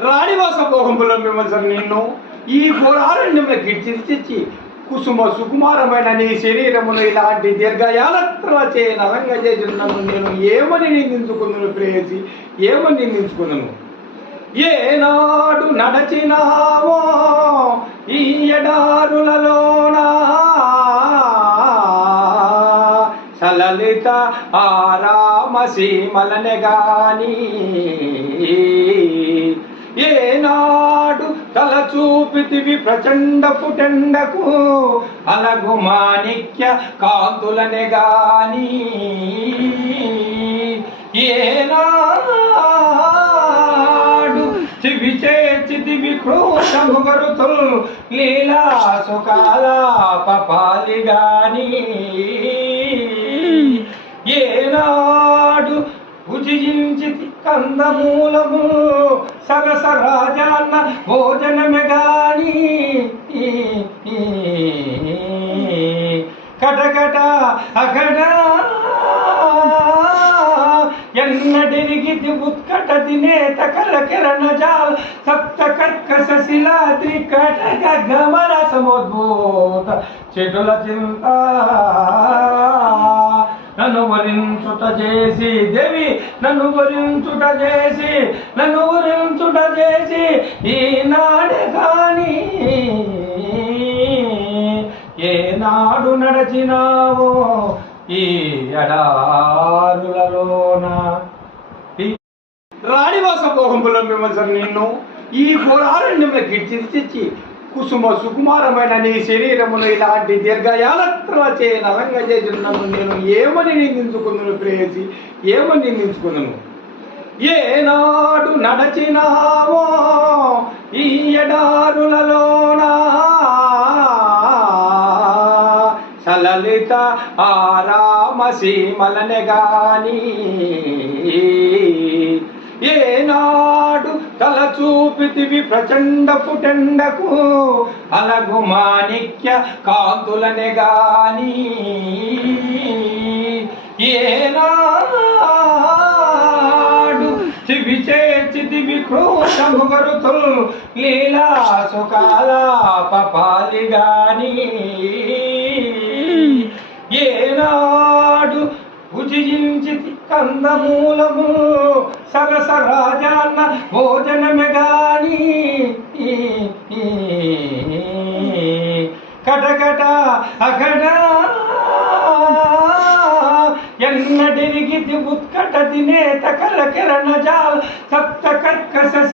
రాణివాస భోగంబులో మిమ్మల్ని నిన్ను ఈ ఘోరారణ్యంలో గిడ్చిచ్చి కుసుమ సుకుమారమైన నీ శరీరమును ఇలాంటి దీర్ఘయాలత్రలచే నరంగ చేసినను నేను ఏమని నిందించుకున్నాను ప్రేయసి, ఏమని నిందించుకున్నాను? ఏనాడు నడచినావో ఈ ఎడారులలోనా సలలిత ఆరామ సీమలనే గాని, ఏనాడు తల చూపితివి ప్రచండ పుటెండకు అలగు మాణిక్య కాంతులనే గాని, ఏనాడు చివి చేర్చితివి క్రోశముగరుతుల్ లీలా సుకాల పపాలి గాని, ఏనాడు భుజించి కందమూలము సరస రాజాన్న భోజనమే గాని, కటకట అకట ఎన్నడిరిగితి ఉత్కట దినేత కల కిరణ జాల సప్త కర్కశ శిలాద్రి కటక గమన సముద్భూత చెటుల చింత నన్ను వరించుట చేసి దేవి, నన్ను వరించుట చేసి ఈనాడే కాని ఏనాడు నడచినావో ఈ ఎడారులలోన. రాణివాస భోగంబులో మిమ్మల్ని నిన్ను ఈ ఘోరారణ్యంలో గిడ్చిచ్చి కుసుమ సుకుమారమైన నీ శరీరమును ఇలాంటి దీర్ఘయాలత్రలచే నరంగ చేసినను నేను ఏమని నిందించుకున్నాను ప్రేయసి, ఏమని నిందించుకున్నాను? ఏనాడు నడచినావో ఈ ఎడారులలోనా సలలిత ఆరామ సీమలనే గాని, ఏనాడు తల చూపితివి ప్రచండ పుటెండకు అలగు మాణిక్య కాంతులనే గాని, ఏనాడు చివి చేర్చితివి క్రోశముగరుతుల్ లీలా సుకాల పపాలి గాని, ఏనాడు భుజించి కందమూలము సరస రాజాన్న భోజనమే గాని, కటకట అకట ఎన్నడిరిగితి ఉత్కట దినేత కల కిరణ జాల